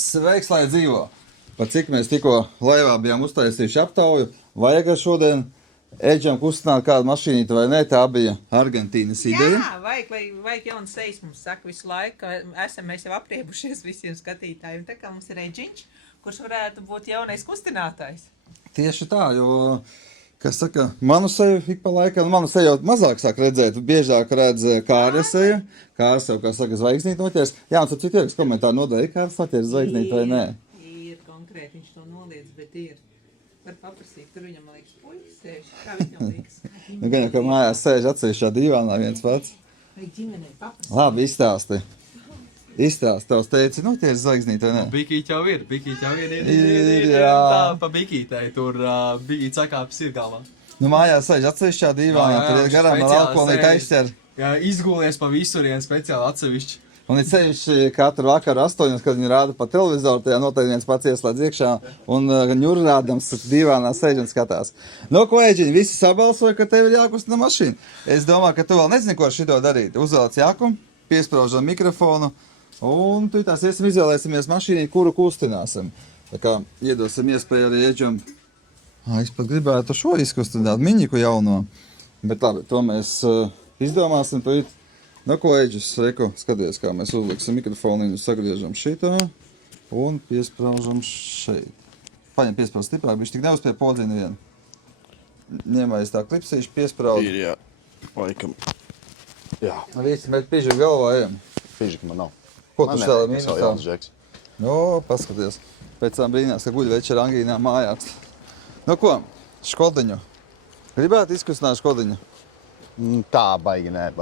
Sveiks, lai dzīvo! Par cik mēs tikko laivā bijām uztaisījuši aptauju, vajag šodien Edžam kustināt kādu mašīnīti vai ne, tā bija Argentīnas ideja. Jā, vajag jauns sejas, mums saka visu laiku, ka esam mēs jau apriebušies visiem skatītājiem. Tā kā mums ir Edžiņš, kurš varētu būt jaunais kustinātājs. Tieši tā, jo, kas saka, manu seju ik pa laikam, manu seju jau mazāk sāk redzēt, biežāk redz Kāra seju, Kārs jau, kā saka, zvaigznīt noķers. Jā, un tad citu ierakst komentāru nodaļa, Kārs noķers zvaigznīt vai nē? Ir konkrēti, viņš to noliedz, bet ir. Var paprasīt, tur viņam, man liekas, puļi sēž. Kā viņam liekas? Nu, gan jau, ka mājās sēž atsevišķā divānā viens pats. Vai ģimenei paprasīt? Labi, izstāsti. Izstāsti, tavs teici, nu, tie ir zvaigznīt, vai ne? Bikīte jau ir, jā. Tā pa bikītei, tur bikīte sakāpis ir galvā. Nu, mājās sēž atsevišķā divānā, tur ir garām ar alkoholīti aizķer. Jā, izgulies pa visurien speciāli atsevišķi. Un ir sevišķi katru vakaru 8, kad viņi rāda pa televizoru, tajā noteikti viens pats ieslēdz iekšā un ņurrādams divānā sēž un skatās. No ko, Eģiņ, visi sabalsoja, ka tev ir jākustina mašīna. Es domāju, ka tu vēl nezini, ko ar šito darīt. Uzvēlec jaku, piespraužam mikrofonu un tu tās izvēlēsimies mašīnu, kuru kustināsim. Tā kā iedosim iespēju arī Eģam. Es pat gribētu šo izkustināt, miņiku jauno. Bet labi, to mēs izdomāsim. Nu, ko, Eģis, reku, skaties, kā mēs uzliksim mikrofoniņu, sagriežam šitā un piespraužam šeit. Paņem piesprauž stiprāk, viņš tik neuzspēja podziņu vienu. Ņemais tā klipsīši, piesprauž. Ir, jā, laikam. Jā. Visi, mēs pīžu galvā ejam. Pīžika man nav. Ko tu šādā mīnus tā? Jauns džeks. No, paskaties. Pēc tam brīnās, ka guļ večera Angīnā mājās. Nu, ko, Škodiņu? Gribētu izkustināt Škodiņu? Tā, baigi nē.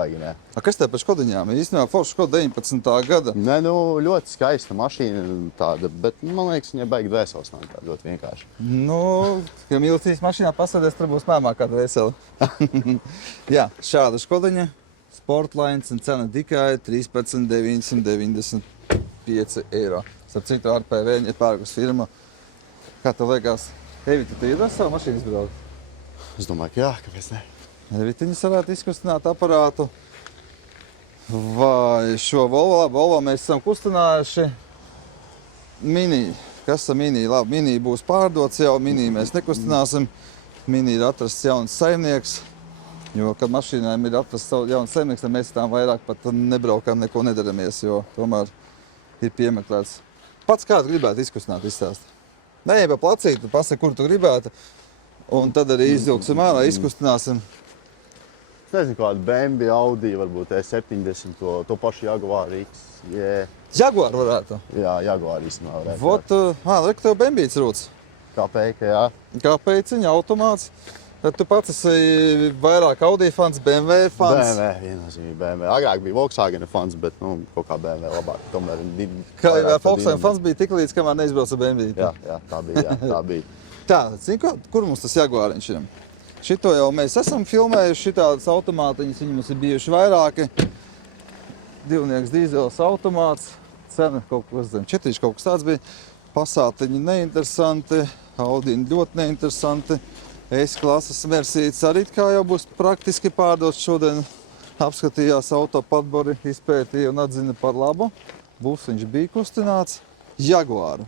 A, kas tev par Škodiņām? Īstenībā Forša Škoda 19. gada. Nē, nu, ļoti skaista mašīna tāda, bet man liekas, viņai baigi dvēseles nav tāda ļoti vienkārši. Nu, ja mīlestības mašīnā pasēdēs, tur būs mēmāk kāda vesela. Jā, šāda Škodiņa, Sportlines un cena tikai 13 995 eiro. Starp citu, RPV ir pērkus firma. Kā tev liekas? Evita, tu iedās savu mašīnu izbraukt? Es domāju, ka jā, kāpēc ne? Evitiņas varētu izkustināt aparātu vai šo Volvo. Labi, Volvo mēs esam kustinājuši. Mini. Kas ar Mini? Labi, Mini būs pārdots jau, Mini mēs nekustināsim. Mini ir atrasts jauns saimnieks, jo, kad mašīnām ir atrasts jauns saimnieks, tad mēs tām vairāk pat nebraukām, neko nedaramies, jo tomēr ir piemeklēts. Pats kādu gribētu izkustināt, izstāst? Nē, pa placītu, pasaka, kur tu gribētu, un tad arī izvilksim ārā, izkustināsim. Es nezinu, kādu BMW, Audi, varbūt E70, to pašu Jaguar X. Jaguar varētu? Jā, Jaguar īstenībā varētu. Vot, reku tev BMW rūts. Kāpēc, jā. Kāpēciņa, automāts. Tad tu pats esi vairāk Audi fans, BMW fans. BMW, viennozīmīgi BMW. Agrāk bija Volkswagen fans, bet, nu, kaut kā BMW labāk. Tomēr Kā Volkswagen fans bija tik līdz, kamēr neizbrauca BMW? Jā, tā bija. Tā, zini, kur mums tas Jaguariņš ir? Šito jau mēs esam filmējuši, šitādas automātiņas, viņi mums ir bijuši vairāki. Divnieks dīzels automāts, cena kaut kas zem 4, kaut kas tāds bija. Pasātiņi neinteresanti, Audiņi ļoti neinteresanti. S-klases Mercedes arī kā jau būs praktiski pārdots šodien. Apskatījās auto padbori, izpētīja un atzina par labu. Būsiņš bija kustināts. Jaguāru.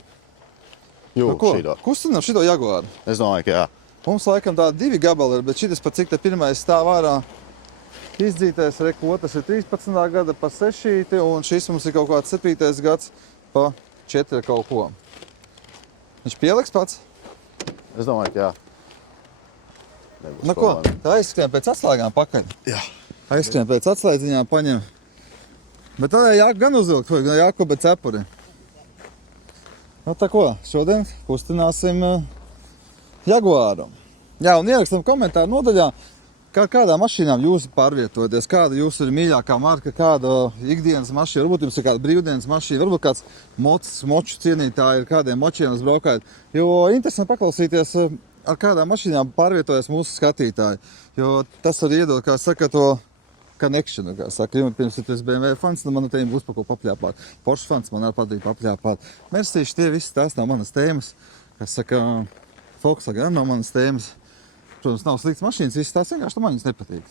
Jū, ko? Šito. Kustinām šito Jaguāru. Es domāju, ka jā. Mums laikam tādi 2 gabali ir, bet šitas pat cik te pirmais stāv ārā izdzītais, reku, otrs ir 13. gada pa 6, un šis mums ir kaut kāds 7. gads pa 4 kaut ko. Viņš pieliks pats? Es domāju, ka jā. Nu ko, tā aizskrien pēc atslēgām pakaļ. Jā. Aizskrien pēc atslēdziņām paņem. Bet tā jāku gan uzvilkt, vai jāku bet cepuri. Nu tā ko, šodien kustināsim Jaguāru. Jā, un ierakstam komentāru nodaļā, kādā mašīnām jūs pārvietojaties, kāda jūsu ir mīļākā marka, kāda ikdienas mašīna, varbūt jums ir kāda brīvdienas mašīna, varbūt kāds moču cienītāji ir kādiem močiem uz braukājot. Jo interesanti paklausīties, ar kādām mašīnām pārvietojas mūsu skatītāji. Jo tas arī iedod, kā saka, to connectionu, kā saka. Ja pirms ir tas BMW fans, nu man te būs pa ko papļāpāt. Porsche fans man arī patīk papļāpāt. Mercedes, tie visi tās nav manas tēmas, kas saka, Volkswagen nav manas tēmas. Protams, nav slikts mašīnas, visas tās vienkārši man viņas nepatīk.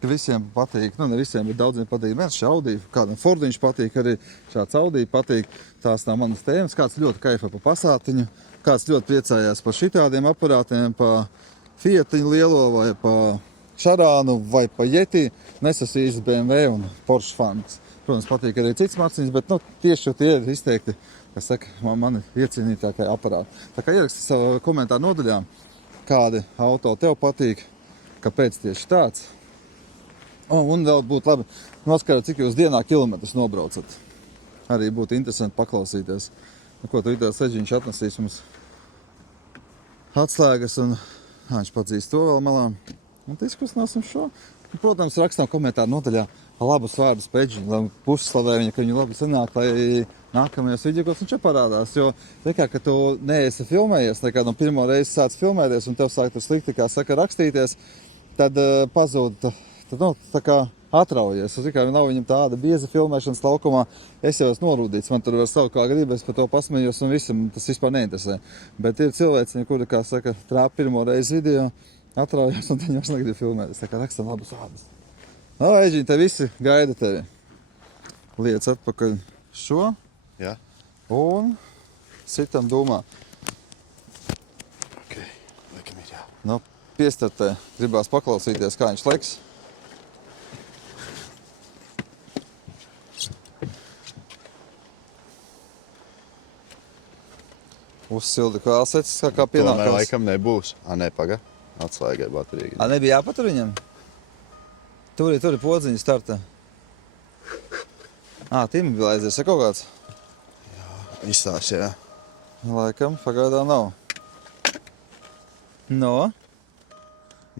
ka visiem patīk, nu ne visiem, bet daudziem patīk. Viens šī Audi, kādam Fordiņš patīk, arī šāds Audi patīk. Tās nav manas tēmas, kāds ļoti kaifē pa Passatiņu, kāds ļoti priecājās par šitādiem aparātiem, pa Fiatiņu lielo vai pa Šarānu vai pa Yeti. Es esmu īsts BMW un Porsche fans. Protams, patīk arī cits maciņas, bet nu, tieši tie ir izteikti, kas saka, mani iecienītākie aparāti. Tā kā ieraksti savu komentāru nodaļā, kādi auto tev patīk, kāpēc tieši tāds. Un vēl būtu labi noskaidrot, cik jūs dienā kilometrus nobraucat. Arī būtu interesanti paklausīties. Nu, ko tu Vitāls Seģiņš atnesīs mums atslēgas un viņš padzīs to vēl malā. Un izkustināsim šo. Un, protams, rakstām komentāru nodaļā labus vārdus Peģiņu, lai pusslavē viņa, ka viņu labi sanāk, lai nākamajos videjos viņš parādās. Jo, kā tu neesi filmējies, nekā no pirmo reizi sāc filmēties un tev sāk tur slikti, kā saka, rakstīties, tad pazūd, tad, nu, tā kā atraujies. Kā nav viņam tāda bieza filmēšanas laukumā, es jau esmu norūdīts, man tur var savu kā gribu, es par to pasmējos un visam tas vispār neinteresē. Bet ir cilvēci, kuri, kā saka, trāp pirmo reizi video, atraujās un viņi vairs negrib filmēties. Tā kā rakstam labus vārdus. No, Eģiņ, te visi gaida tevi. Liec atpakaļ šo. Jā. Un sitam dūmā. Ok, laikam ir jā. Nu, piestartē gribās paklausīties, kā viņš leks. Uzsildi kvēlsecis, kā Tomēr pienākās. laikam nebūs. Nē, paga. Atslēgai baterija. Nebija jāpatur viņam? Tur ir podziņa starta. Timobilizers ir kaut kāds? Izstās, jā. Laikam, pagaidā nav. No?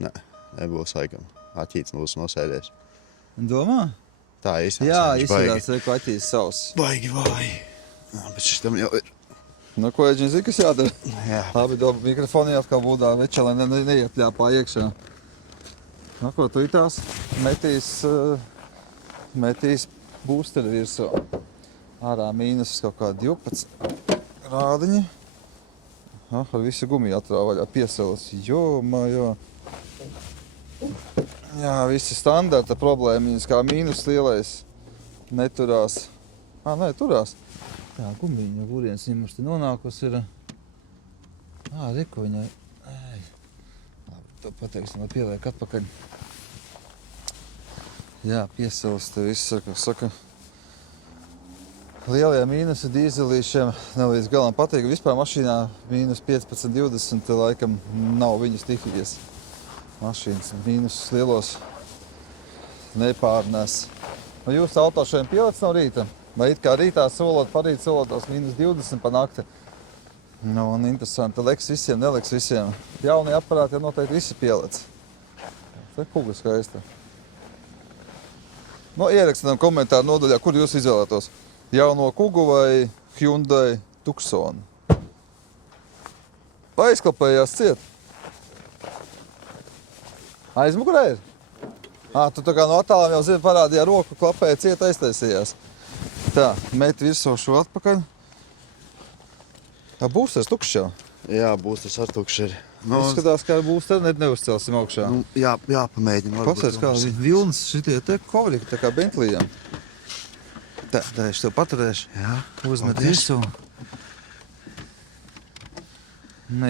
Nē, nebūs laikam. Aķīts būs nosēdies. Domā? Tā izstās. Jā, viņš izskatās, ka aķīs savs. Baigi vāji. Jā, bet šis tam jau ir. Nu, ko Eģiņ zina, kas jādara? Jā. Labi, dobu mikrofonu atkal būdā večā, lai neiepļāpā iekšā. Nu, ko tu itās metīs būsteri virsū. Ārā mīnus kaut kā 12 grādiņi. Ar visu gumiju atrāva vaļā piesalas. Jo. Jā, visi standarta problēmiņas, kā mīnus lielais neturās. Nē, turās. Tā gumiņa guriens viņam mums te nonākusi ir. Reku viņai. Labi, to pateiksim, lai pieliek atpakaļ. Jā, piesalas te viss, saka. Lielie mīnusi dīzelīšiem nelīdz galam patīk. Vispār mašīnā mīnus 15, 20 laikam nav viņas tifīgas. Mašīnas mīnusus lielos nepārnēs. Jūsu auto šodien pielicis no rīta? Vai it kā rītā solot, parīt solotos mīnus 20 pa nakti? Nu, un interesanti, leks visiem, neleks visiem. Jaunie aparāti jau noteikti visi pielic. Tā kuga skaista. Nu, ierakstām komentāru nodaļā, kur jūs izvēlētos? Jauno Kugu vai Hyundai Tucsonu? Vai aizklapējās ciet? Aizmugurē ir? Tu tā kā no attālām jau zini parādīja roku, klapēja ciet, aiztaisījās. Tā, meti virsū šo atpakaļ. Būsters tukšs jau. Jā, būsters ar tukši ir. Izskatās, kā būsteri neuzcelsim augšā. Jāpamēģina. Pasēc, kā vilnas šitie te kovriki, tā kā Bentleyam. Tā, es tev paturēšu. Jā. Uzmet virsū.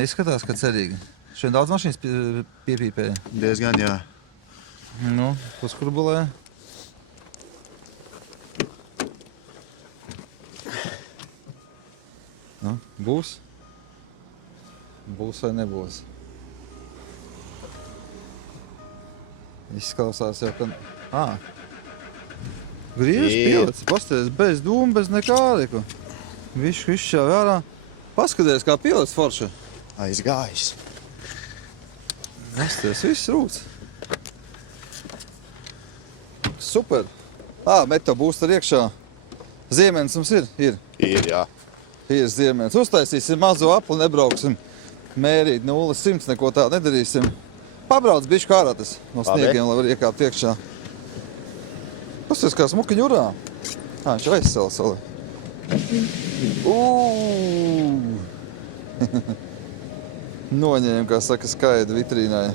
Izskatās, ka cerīgi. Šodien daudz mašīnas piepīpēja. Diezgan, jā. Nu, puskurbulē. Nu, būs? Būs vai nebūs? Izklausās jau, ka... Griežs pielicis, pasties, bez dūma, bez nekā liku. Viss jau ārā. Paskaties, kā pielicis forša. Aizgājis. Pasties, viss rūts. Super. Met to būsteri iekšā. Ziemens mums ir? Ir. Ir, jā. Ir ziemens. Uztaisīsim mazo apli, nebrauksim mērīt 0-100, neko tādu nedarīsim. Pabrauc bišķi kāratas no sniegiem, lai var iekāpt iekšā. Pasties, kā smuki ņurā. Viņš aizsela sali. Noņēma, kā saka, skaidru vitrīnai.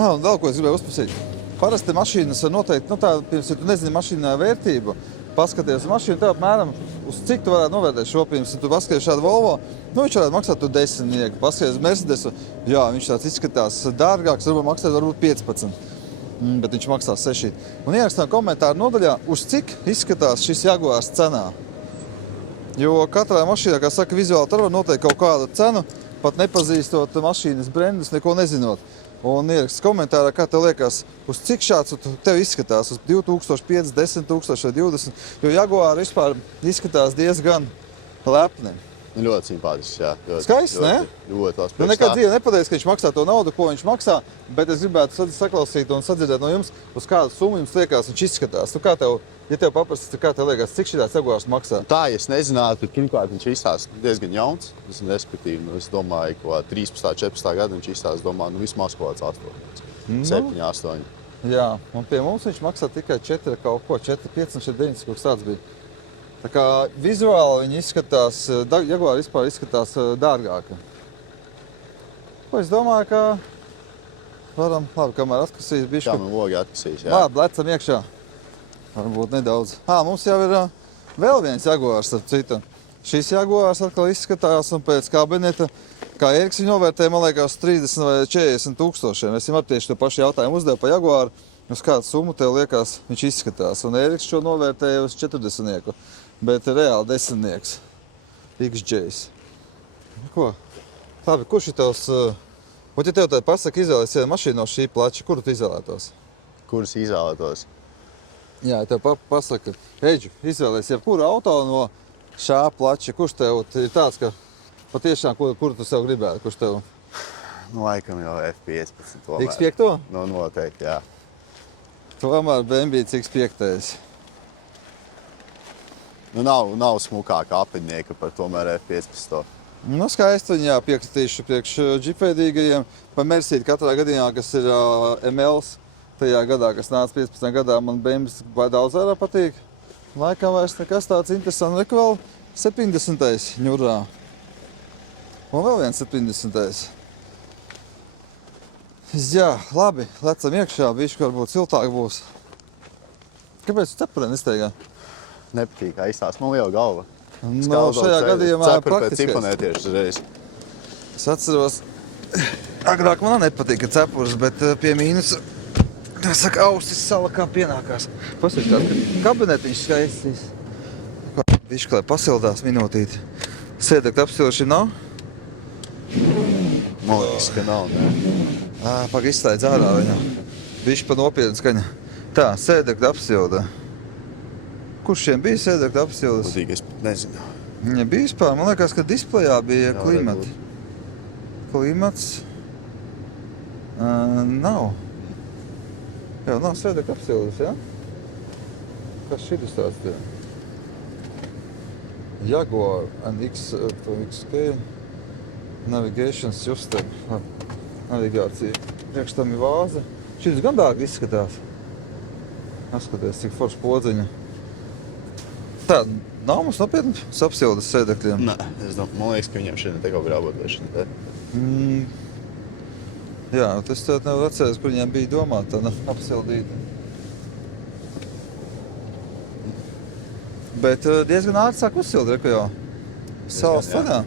Un vēl ko es gribēju uzprasīt. Parasti mašīnas var noteikt, pirms, ja tu nezini mašīnā vērtību, paskaties uz mašīnu, tev apmēram, uz cik tu varētu novērtēt šo, pirms, ja tu paskaties šādu Volvo, viņš varētu maksāt tu 10, paskaties Mercedesu, jā, viņš tāds izskatās dārgāks, varbūt 15, bet viņš maksā 6. Un ierakstām komentāru nodaļā, uz cik izskatās šis Jaguars cenā. Jo katrā mašīnā, kā saka, vizuāli tur var noteikt kaut kādu cenu, pat nepazīstot mašīnas brendus, neko nezinot. Un ieraksts komentārā, kā tev liekas, uz cik šāds tev izskatās, uz 2005, 10 000 vai 20, jo Jaguāri vispār izskatās diezgan lepni. Ļoti simpātisks, jā. Skaists, ne? Ļoti labs. Nekad dzīve nepateiks, ka viņš maksā to naudu, ko viņš maksā, bet es gribētu saklausīt un sadzirdēt no jums, uz kādu summu jums liekas viņš izskatās. Kā tev, ja tev paprastas, kā tev liekas, cik šitās Jaguārs maksā? Tā, ja es nezinātu, bet pirmkārt viņš izstās diezgan jauns. Es domāju, ka 13, 14 gadu viņš izstās, vismaz kaut kāds 8, 7, 8. Jā, un pie mums viņš maksā tikai 4 kaut ko, 4, 5, 9, kaut kas tāds bija. Tā kā vizuāli viņi izskatās, Jaguāri vispār izskatās dārgāki. Ko es domāju, ka varam, labi, kamēr atkasīs bišķi. Jā, man logi atkasīs, jā. Labi, lecam iekšā. Varbūt nedaudz. Mums jau ir vēl viens Jaguārs, ar citu. Šis Jaguārs atkal izskatās un pēc kabineta, kā Eriks viņu novērtēja, man liekas, 30 vai 40 tūkstošiem. Es viņam tieši to pašu jautājumu uzdevu par Jaguāru, uz kādu summu tev liekas viņš izskatās. Un Eriks šo novērtēja uz 40, bet reāli 10. XJs. Ko? Labi, kurš ir tavs... Un ja tev tā pasaka izvēlēs vienu mašīnu no šī plača, kuru tu izvēlētos? Kurus izvēlētos? Jā, tev pasaka, Eģu, izvēlēs jebkuru auto no šā plača, kurš tev ir tāds, ka patiešām, kuru tu sev gribētu, kurš tev... Laikam jau F15 tomēr. X5? Noteikti, jā. Tomēr BMW X5. Nav smukāka apidnieka par tomēr F15. Skaisti viņi, jā, piekritīšu priekš džipēdīgajiem. Pa Mercedes katrā gadījumā, kas ir MLs, tajā gadā, kas nāca 15. gadā, man BMW daudz vairāk patīk. Laikam vairs nekas tāds interesants. Reku vēl 70. ņurā. Un vēl viens 70. Jā, labi, lecam iekšā, bišķi varbūt siltāk būs. Kāpēc tu cepurē nesteigā? Nepatīk, kā izstās. Man liela galva. No, šajā gadījumā praktiskais. Cepuri pēc ciponētieši uzreiz. Es atceros, agrāk man nepatika cepures, bet pie mīnusa, tā saka, ausis sala kā pienākās. Pasaka, kabinetiņš skaistis. Bišķi, lai pasildās minūtīti. Sēdekļa apsilšana nav? Man liekas, ka nav, ne? Paga izslēdz ārā viņu. Bišķi pa nopietni skaņa. Tā, sēdekļa apsilda. Kurš šiem bija sēdekļa apsildes? Būtīgi, es nezinu. Ja bija vispār, man liekas, ka displejā bija klimati. Klimats nav. Jā, nav sēdekļa apsildes, jā? Kas šitas tāds tie? Jaguar NXK Navigation System. Navigācija. Priekš tam ir vāze. Šitas gan dārgi izskatās. Paskaties, cik forša podziņa. Tā, nav mums nopietni apsildes sēdekļiem? Nē, es domāju, man liekas, ka viņiem šodien te kaut grābot vai šodien te. Jā, tas tev nevar atcerēties, kur viņiem bija domāta tā apsildīta. Bet diezgan ātri sāk uzsild, reku jau. Salas ceļā.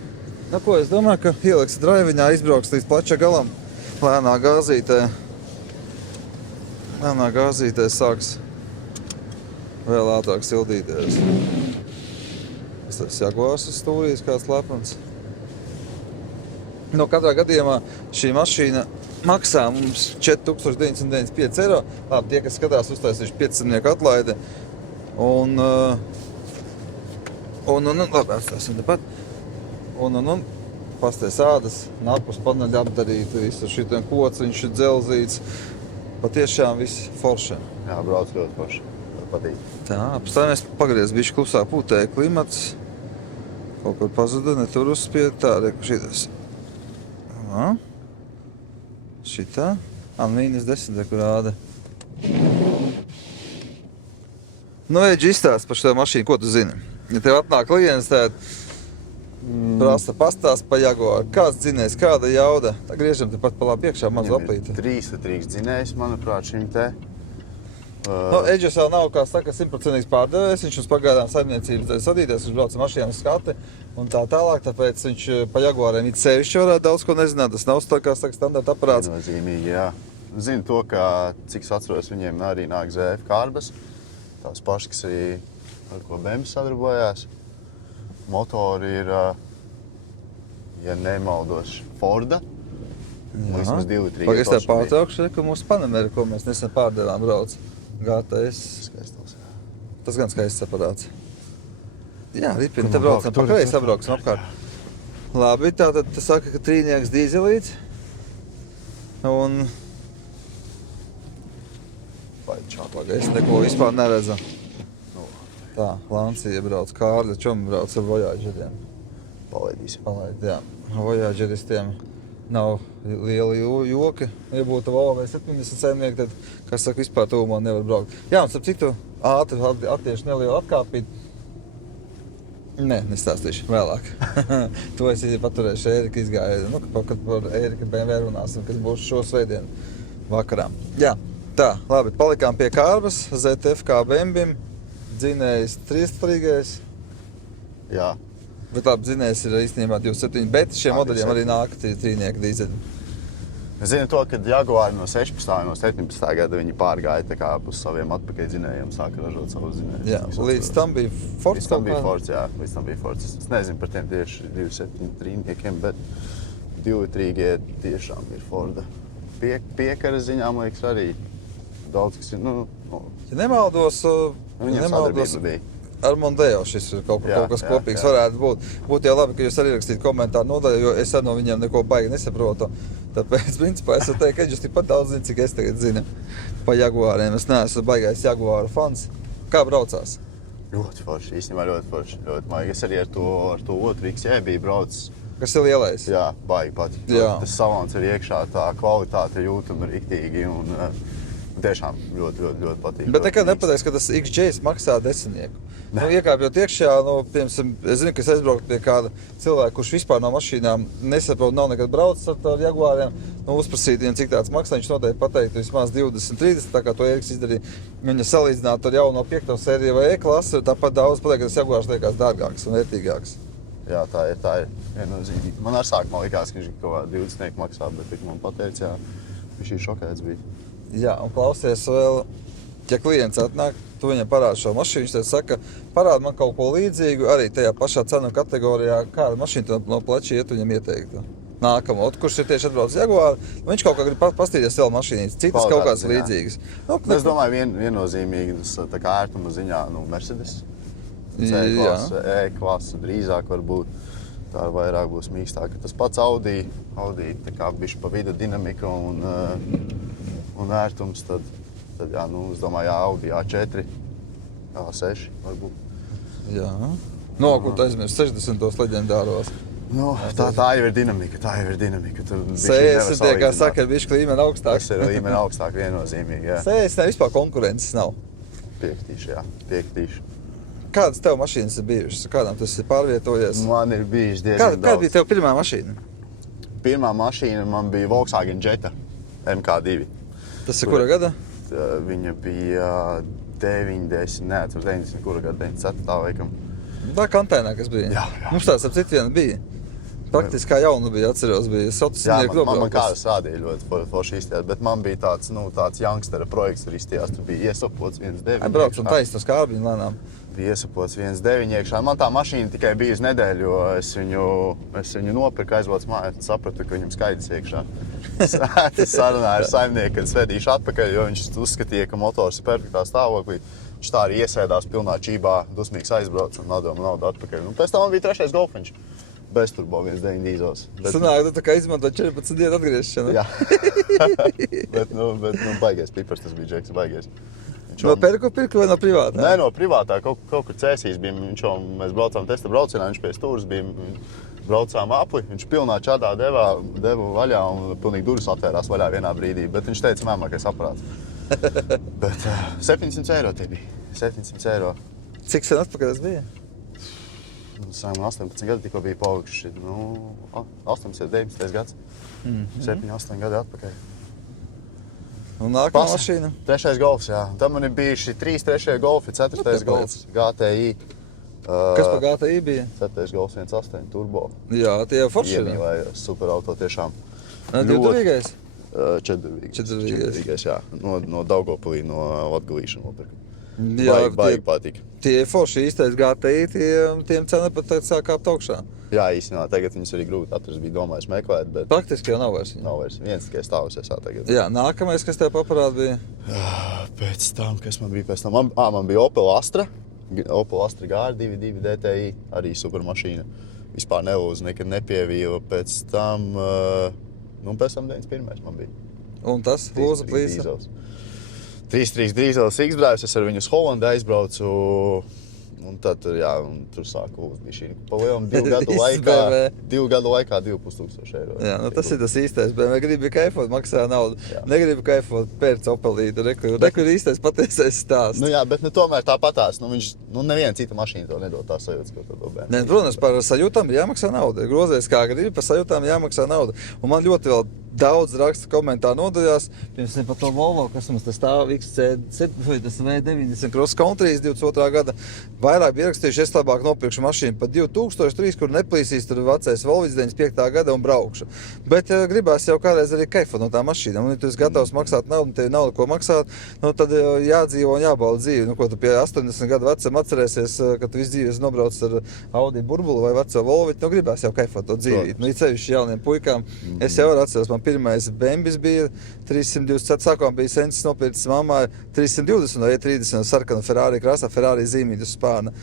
Ko, es domāju, ka ieliks draiviņā, izbrauks līdz plača galam. Lēnā gāzītē sāks vēl ātrāk sildīties. Tas Jaguars uz stūrīs kāds lepns. Katrā gadījumā šī mašīna maksā mums 4995 eiro. Labi, tie, kas skatās, uztaisījuši 500 atlaidi. Labi, atstāsim tepat. Pasties ādas, ārpus paneļa apdarīta, visu šitiem kociņš, dzelzīts. Patiešām viss forši. Jā, brauc ļoti forši. Patīk. Tā, apstājamies pagriez bišķi klusā pūtē klimats. Kaut kur pazuda, netur uzspied. Tā, reku šitas. Šitā. -10, reku rāda. Eģi, izstāst par šo mašīnu, ko tu zini? Ja tev atnāk klients, tad Prasa pastāst pa Jaguāru. Kāds dzinējs, kāda jauda? Tā griežam te pat pa labi iekšā, maz lapīti. Trīs dzinējs, manuprāt, šim te. Edžers vēl nav, kā saka, 100% pārdevējs. Viņš uz pagaidām saimniecības dēļ sadīties, viņš brauc ar mašīnu skati un tā tālāk, tāpēc viņš pa Jaguāriem it sevišķi varētu daudz ko nezināt. Tas nav tā, kā saka, standarta aparāts. Viennozīmīgi, jā. Zinu to, ka, cik es atceros, viņiem arī nāk ZF kārbas. Tās pašas, kas arī ar ko BMW sadarbojās. Motori ir, ja nemaldos, Forda. Vismaz 2-3. Pagaidām tā pārtraukšu, ka mūsu Panamera, ko mēs nesen pārdevām, brauc. GTS. Skaistās, jā. Tas gan skaists aparāts. Jā, ripini, te braucam pa kreisi, apbrauksim apkārt. Labi, tātad tu saka, ka trīnieks dīzelīts. Un... Vai čāk. Es neko vispār neredzu. Tā, Lancija brauc, Kārļa čomi brauc ar Voyageriem. Palaidīsim. Palaid, jā. Voyageristiem nav lieli joki. Ja būtu Volvo vai 70 saimnieki, tad, kas saka, vispār tuvumā nevar braukt. Jā, un starp citu, ātri attieši nelielu atkāpīt. Nē, nestāstīšu vēlāk. To es paturēšu Ērika izgāju. Nu, kad par Ērika BMW runāsim, kas būs šo svētdienu vakarā. Jā, tā, labi, palikām pie kārbas, ZF kā Bembim, dzinējs 3-strīgais. Jā. Bet labi, dzinējs ir īstenībā 27, bet šiem modeļiem arī nāk trīnieki dīzeļi. Es zinu to, ka Jaguāri no 16. no 17. gada viņi pārgāja tā kā uz saviem atpakaļ dzinējiem, sāka ražot savus dzinējus. Jā, līdz tam bija Fords. Līdz tam bija Fords, jā, līdz tam bija Fords. Es nezinu par tiem tieši 27 trīniekiem, bet 2-3 tiešām ir Forda. Piekara ziņā, man liekas, arī daudz, kas ir, Ja nemaldos, viņiem sadarbība bija. Ar Mondeo šis ir kaut kas kopīgs varētu būt. Būtu jau labi, ka jūs arī rakstītu komentāru nodaļu, jo es arī no viņiem neko baigi nesaprotu. Tāpēc, principā, es varu teikt, ka jūs tikpat daudz zinu, cik es tagad zinu pa Jaguāriem. Es neesmu baigais Jaguāru fans. Kā braucās? Ļoti forši, īstenībā ļoti forši. Ļoti maigi. Es arī ar to otru XJ biju braucis. Kas ir lielais? Jā, baigi pat. Tas salons ir iekšā, tā kvalitāte jūtama riktīgi un tiešām ļoti patīk. Bet nekad nepateiks, ka tas XJ maksā 10. Iekāpjot iekšā, piemēram, es zinu, ka es aizbrauktu pie kāda cilvēka, kurš vispār no mašīnām nesaprot, nav nekad braucis ar Jaguāriem, uzprasīt viņam, cik tāds maksā, viņš noteikti pateiktu vismaz 20-30, tā kā to Eriks izdarīja. Viņa salīdzinātu ar jauno 5. sēriju vai E-klasi, tāpat daudz pateikt, ka tas Jaguārs liekas dārgāks un vērtīgāks. Jā, tā ir viennozīmīgi. Man ar sākumā likās, ka viņš kaut kā 20 maksā, bet tik man pateica, jā, viņš ir šokēts bija. Jā, un klausies vēl, ja klients atnāk, tu viņam parādi šo mašīnu, viņš tev saka, parādi man kaut ko līdzīgu, arī tajā pašā cenu kategorijā, kāda mašīna no pleča iet viņam ieteiktu. Nākamo, kurš ir tieši atbraucis Jaguāru, viņš kaut kā grib pastīties vēl mašīnītes, citas kaut kādas līdzīgas. Es domāju, viennozīmīgi, tā kā ērtuma ziņā, Mercedes, C-klasa, E-klasa drīzāk varbūt, tā vairāk būs mīkstāka. Tas pats Audi tā kā bišķi pa vidu dinamika un ērtums, tad jā, es domāju, Audi A4, A6 varbūt. Jā. Ko tu aizmirst 60. leģendāros? Tā jau ir dinamika, CS, kā saka, ir bišķi līmeni augstāk. Tas ir līmeni augstāk viennozīmīgi, jā. CS vispār konkurences nav. Piekritīšu. Kādas tev mašīnas ir bijušas? Kādām tas ir pārvietojies? Man ir bijis diezgan daudz. Kāda bija tev pirmā mašīna? Pirmā mašīna man bija Volkswagen Jetta MK2. Tas ir kura gada? Viņa bija 90, neatceros 90, kura gada, 94. laikam. Tā kantēnā, kas bija? Jā. Mums tāds ap citu viena bija. Praktiski kā jauna bija, atceros, bija sociālnieku nobraukas. Man kādas rādīja ļoti forši izstījās, bet man bija tāds youngstera projekts, tur izstījās, tur bija iesapots 1.9. Brauc un taisa tos kārbiņu lēnām. Bija iesapots 1.9 iekšā. Man tā mašīna tikai bija uz nedēļu, jo es viņu nopirku, aizbraucu mājās, sapratu, ka viņam skaidrs iekšā. Es sarunāju ar saimnieku, kad svedīšu atpakaļ, jo viņš uzskatīja, ka motors ir perfektā stāvoklī. Viņš tā arī iesēdās pilnā čībā, dusmīgs aizbrauc un nodoma naudu atpakaļ. Un pēc tam man bija 3. Golfiņš. Bez turbo 1.9 dīzels. Sanāk, tu tā kā izmanto 14 dienu atgriešanu. Jā. bet baigais pipars, tas bija Džeks, baigais. No pirku vai no privātā? Nē, no privātā, kaut kur cēsīs bija. Mēs braucām testa braucienā, viņš pie stūras bija, braucām apli. Viņš pilnā čadā deva vaļā un pilnīgi durvis atvērās vaļā vienā brīdī. Bet viņš teica, mēmākais aparāts. Bet 700 eiro tie bija. 700 eiro. Cik sen atpakaļ tas bija? Man 18 gadi tikko bija palikuši. 18, 19 gads. 7, 8 gadi atpakaļ. Un nākamā mašīna? 3. golfs, jā. Tam man ir bijuši 3 3. golfi, 4. golfs, GTI. Kas pa GTI bija? 4. golfs 1.8 turbo. Jā, tie jau forši ir. Iemīlējos superauto tiešām. Divdurīgais? 4-durīgais. 4-durīgais. Jā. No Daugavpilī, no Latgalīša nopirku. Jā, Baigi patīk. Tie forši īstais GTI, tiem cena pat sāk kāpt augšā. Jā, īstenībā tagad viņus arī grūti atrast, bija domājis meklēt, bet Praktiski jau nav vairs. nav vairs viens tikai stāvus esā tagad. Jā, nākamais, kas tev paparāt bija? Pēc tam, kas man bija pēc tam? Man bija Opel Astra GR 2.2 DTI, arī supermašīna. Vispār nelūdzu, nekad nepievīla. Pēc tam 91. man bija. Un tas lūza plīsa? 3.3 dīzels X-Drive, es ar viņu uz Holandu aizbraucu. Un tad, jā, un tur sāku uzbīšīnu. Pa lielam 2 gadu laikā, 2,5 eiro. Jā, nu tas ir tas īstais. BMW gribi kaifot, maksā naudu. Jā. Negribi kaifot, pērc Opelīti. Rekur ir īstais patiesais stāsts. Nu jā, bet tomēr tāpatās. Neviena cita mašīna to nedod tā sajūtas, ko to BMW. Nē, protams, par sajūtām jāmaksā nauda. Grozēs kā gribi, par sajūtām jāmaksā nauda. Un man ļoti vēl daudz raksta komentāru nodaļās. Pirms par to Volvo, kas mums te stāv V90 Cross Country 22. gada. Vairāk bija ierakstījuši, es labāk nopirkšu mašīnu par 2003, kur neplīsīs tur vecais Volvis 95. gada un braukšu. Bet gribās jau kādreiz arī kaifot no tā mašīnām. Un, ja tu esi gatavs maksāt naudu, un tev ir nauda, ko maksāt, nu, tad jādzīvo un jābauda dzīvi. Nu, ko tu pie 80 gadu vecam atcerēsies, kad tu visu dzīvi nobrauc ar Audi burbuli vai veco Volvit, nu, gribās jau kaifot to dzīvīt. Nu, ir sevišķi jauniem puikām. Es jau atceros, man pirmais Bembis bija 324, sākumā bija sensis nopircis mammā 320 vai 30 sarkana Ferrari krāsā, Ferrari zīmīti uz spārna.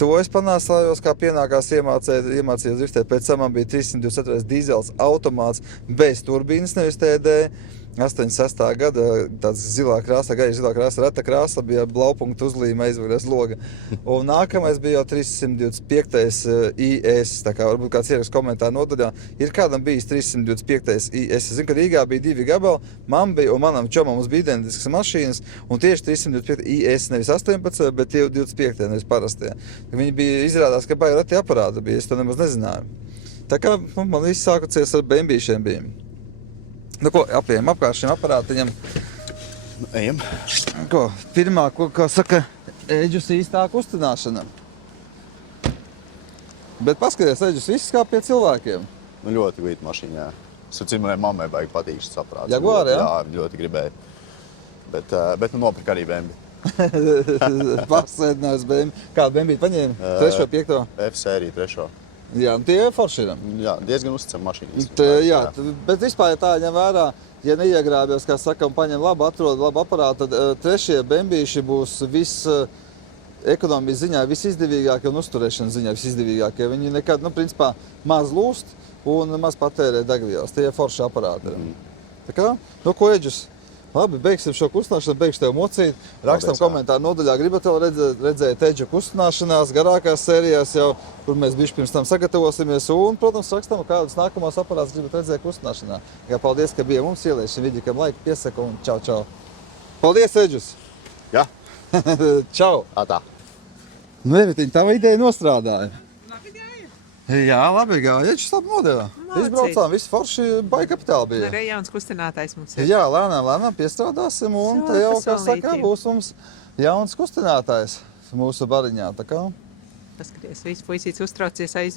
To es panāslājos, kā pienākās iemācījos driftēt. Pēc tam man bija 324 dīzels automāts bez turbīnas, nevis TD. 86. gada tāds zilā krāsā, gaiša zilā krāsā, reta krāsa, bija blaupunktu uzlīme aizvagās loga. Un nākamais bija jau 325. IS, tā kā varbūt kāds ierakst komentāru nodaļā. Ir kādam bijis 325. IS. Es zinu, ka Rīgā bija 2 gabali, man bija un manam čomam mums bija identiskas mašīnas, un tieši 325. IS, nevis 18, bet 25. nevis parastie. Viņi bija izrādās, ka baigi reti aparāti bija, es to nemaz nezināju. Tā kā man viss sākucies ar bembīšiem bija. Nu ko, apējam apkārt šiem aparātiņam. Ejam. Ko, pirmā, ko saka, eģus īstā kustināšana. Bet paskaties, eģus viss kā pie cilvēkiem. Nu, ļoti glīta mašīna, jā. Manai mammai baigi patīk šis aparāts. Jaguar, jā? Jā, ļoti gribēju. Bet nopirka arī BMW. Pasēdinājus BMW. Kādu BMW paņēma? 3. 5. F-sērija 3. Jā, un tie forši ir. Jā, diezgan uzticama mašīna. Jā, bet vispār, ja tā ņem vērā, ja neiegrābjos, kā saka, un paņem labu, atrod labu aparātu, tad 3. bembīši būs ekonomijas ziņā visizdevīgākie un uzturēšanas ziņā visizdevīgākie. Viņi nekad, principā, maz lūst un maz patērē degvielas. Tie ir forši aparāti. Tā kā, ko eģus? Labi, beigsim šo kustināšanu, beigšu tev mocīt. Rakstam komentāru nodaļā, gribat vēl redzēt eģu kustināšanās, garākās sērijās jau, kur mēs bišķi pirms tam sagatavosimies. Un, protams, rakstam, kādus nākamos aparātus gribat redzēt kustināšanā. Paldies, ka bija mums ielies šim vidikam laiku piesaka un čau, čau. Paldies, eģus! Jā. Čau! Tā. Nu, Evitiņ, tava ideja nostrādāja. Labi gāja. Jā, labi gāja. Eģus labi modevā. Izbraucām, visi forši baigi kapitāli bija. Arī jauns kustinātājs mums ir. Jā, lēnām piestrādāsim, un te jau, kā saka, būs mums jauns kustinātājs mūsu bariņā, tā kā. Paskaties, visi puisīts uztraucies aiz...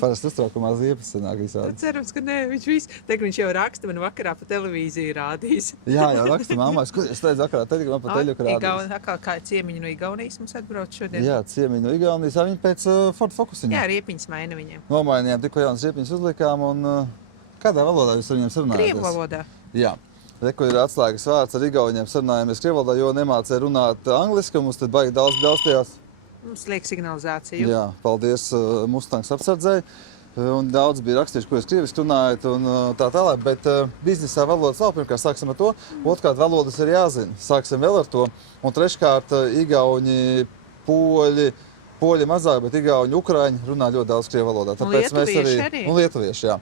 Parasti uztraukumā ziepes sanāk visādi. Cerams, ka nē, viņš jau raksta man vakarā pa televīziju rādīs. Jā, raksta mammai, es teicu vakarā teļu, man pa teļu rādīs. Kā ciemiņi no Igaunijas mums atbrauc šodien. Jā, ciemiņi no Igaunijas, viņi pēc Ford Focusiņa. Jā, riepiņas maina viņiem. Nomainījām, tikko jaunas riepiņas uzlikām, un kādā valodā jūs ar viņiem sarunājaties? Krievu valodā. Jā. Reku ir atslēgas vārds ar Igauniem sarunājamies Krievu valodā, jo nemācēja runāt angliski, mums tad baigi daudz bļaustījās. Mums liek signalizāciju. Jā, paldies Mustangs apsardzēji. Un daudz bija rakstījuši, ko jūs krieviski runājat un tā tālāk, bet biznesā valodas nav. Pirmkārt, sāksim ar to. Otrkārt, valodas ir jāzina. Sāksim vēl ar to. Un treškārt, igauņi, poļi mazāk, bet igauņi, ukraiņi runā ļoti daudz krievu valodā. Tāpēc lietuvieši arī. Un lietuvieši, jā.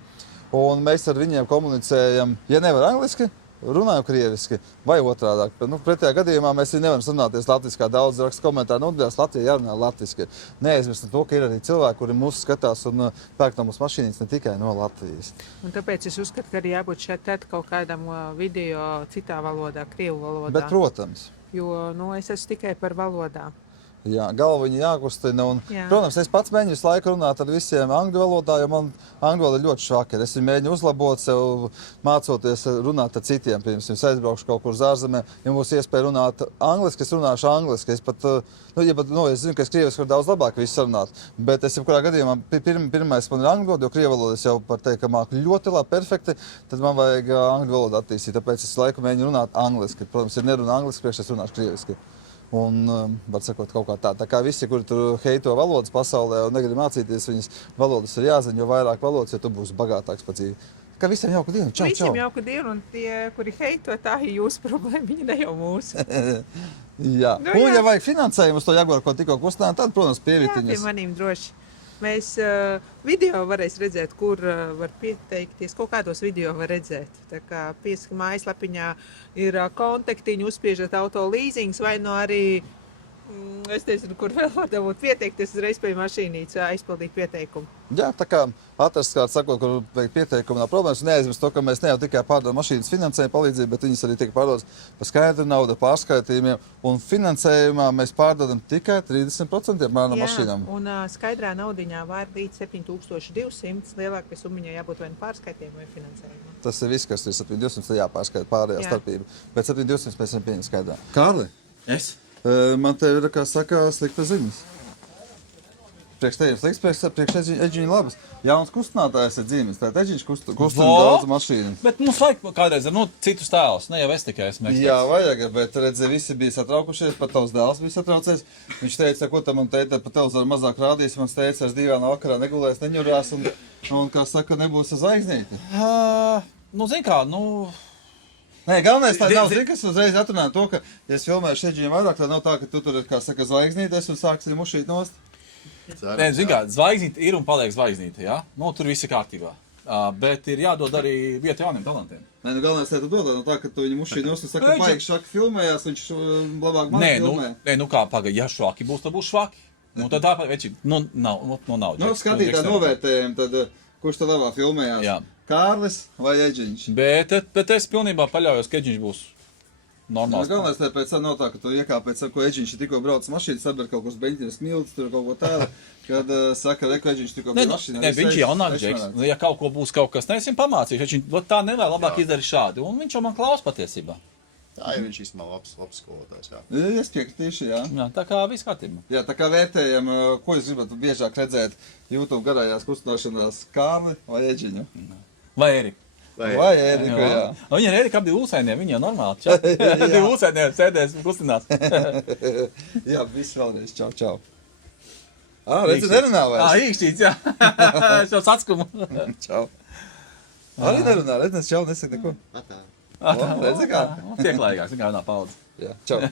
Un mēs ar viņiem komunicējam, ja nevar angliski, runājam krieviski, vai otrādāk. Pretējā gadījumā mēs nevaram sarunāties latviski, kā daudz raksta komentāri. Latvijā jārunā latviski. Neaizmirstam to, ka ir arī cilvēki, kuri mūs skatās un pērk no mūsu mašīnas ne tikai no Latvijas. Un tāpēc es uzskatu, ka arī jābūt šeit kaut kādam video citā valodā, krievu valodā. Bet, protams. Jo, es esmu tikai par valodām. Jā, galviņa jākustina. Protams, es pats mēģinu visu laiku runāt ar visiem angļu valodā, jo man angļu valoda ir ļoti švaka. Es mēģinu uzlabot sev, mācoties runāt ar citiem. Pirms es aizbraukšu kaut kur uz ārzemēm, ja būs iespēja runāt angliski, es runāšu angliski. Es zinu, ka es krieviski varu daudz labāk visu sarunāt, bet es jebkurā gadījumā pirmais man ir angļu valoda, jo krievu valodu es jau par teikt, ka māku ļoti labi, perfekti, tad man vajag angļu valodu attīstīt. Tāpēc es laiku mēģinu runāt angliski. Protams, ja nerunā angliski, priekš es runāšu krieviski. Un, var sakot, kaut kā tā. Tā kā visi, kuri tur heito valodas pasaulē un negrib mācīties, viņas valodas ir jāzina, jo vairāk valodas, jo tu būsi bagātāks pa dzīvi. Kā visiem jauku dienu. Čau, visiem jauku dienu, un tie, kuri heito, tā ir jūsu problēma, viņi ne jau mūsu. Jā. Un, ja vajag finansējumu uz to Jaguar, ko tikko kustināt, tad, protams, pievitiņas. Jā, pie manīm droši. Mēs video varēs redzēt, kur var pieteikties, kaut kādos video var redzēt. Tā kā pieska mājaslapiņā ir kontaktiņi, uzspiežat auto leasings, vai no arī, es nezinu, kur vēl var dabūt pieteikties, uzreiz pie mašīnītes aizpildīt pieteikumu. Jā, tā kā atrast kāds sakot, kur veikt pieteikumu nav problēmas. Neaizmirst to, ka mēs ne jau tikai pārdodam mašīnas finansējumu palīdzību, bet viņas arī tiek pārdodas par skaidru naudu, pārskaitījumiem. Un finansējumā mēs pārdodam tikai 30% no mašīnām. Un skaidrā naudiņā var līdz 7200, lielākai summiņai jābūt vai pārskaitījumam vai finansējumam. Tas ir viss, kas ir 7200, jāpārskaita pārējā starpība. Bet 7200 mēs esam pieņem skaidrā. Kārli? Es? Man te ir, kā saka, slikta ziņas. Priekš tev ir slikts, priekš Edžiņa labas. Jauns kustinātājs ir dzīves, tātad Edžiņš kustina daudz mašīnu. Bet mums vajag kādreiz ar citus tēlus, ne jau es tikai esmu eksperts. Jā, vajag, bet redzi, visi bija satraukušies, pat tavs dēls bija satraucies. Viņš teica, ko tam man teica, pa televizoru mazāk rādīs, man teica, es divānā vakarā negulēs, neņurās un kā saka, nebūs zvaigznīti. Zin kā, Nē, galvenais tā nav, zini, kas uzreiz atrunāja to, ka, ja es filmēšu Edžiņu vairāk, tad nav tā, ka tu tur ir, kā saka, zvaigznītes un sāksi mušīt nost. Nē, zin kā, zvaigznīte ir un paliek zvaigznīte, jā? Tur viss ir kārtībā. Bet ir jādod arī vieta jauniem talantiem. Nē, galvenais tā dod, no tā, ka tu viņu mušīt nost un saka, baigi šaki filmējās, viņš labāk man filmē. Nē, kā, pagaid, ja švaki būs, tad būs švaki. Tad tāpēc, veči, nav. Skatītā novērtējumi, tad kurš tad labāk filmējās? Jā. Kārlis vai Edžiņš? Bet es pilnībā paļaujos, ka Edžiņš būs normāls. Galvenais tāpēc nav tā, ka tu iekāpēc, ko Edžiņš tikko brauc mašīnas, saber kaut kas beņķinas milds, tur kaut ko tādu, kad saka, ko Edžiņš tikko brauc mašīnas. Nē, viņš jaunāk džeks. Ja kaut ko būs kaut kas, nesim pamācīšu, Edžiņš, tā nevēl labāk izdarīt šādi. Un viņš jau man klaus patiesībā. Tā ir viņš īstenībā labs skolotājs, jā. Es piekritīšu, jā. Jā, tā kā viss kārtībā. Jā, tā kā vērtējam, ko jūs gribat biežāk redzēt YouTube garajās kustināšanās, Kārli vai Edžiņu? Vai Erika? Vai Erika, jā. Viņa ar Erika abi ūsainie, viņa jau normāli. Divi ūsainie sēdēs un kustinās. Jā, viss vēlreiz. Čau. Redzi, nerunā vairs. Īkšķīts, jā. Es jau saskumu. Čau. Arī nerunā, redz, čau, nesaka neko. Atā. Redzi kā? Pieklājīgāks, viņa jaunā paudze. Jā, čau.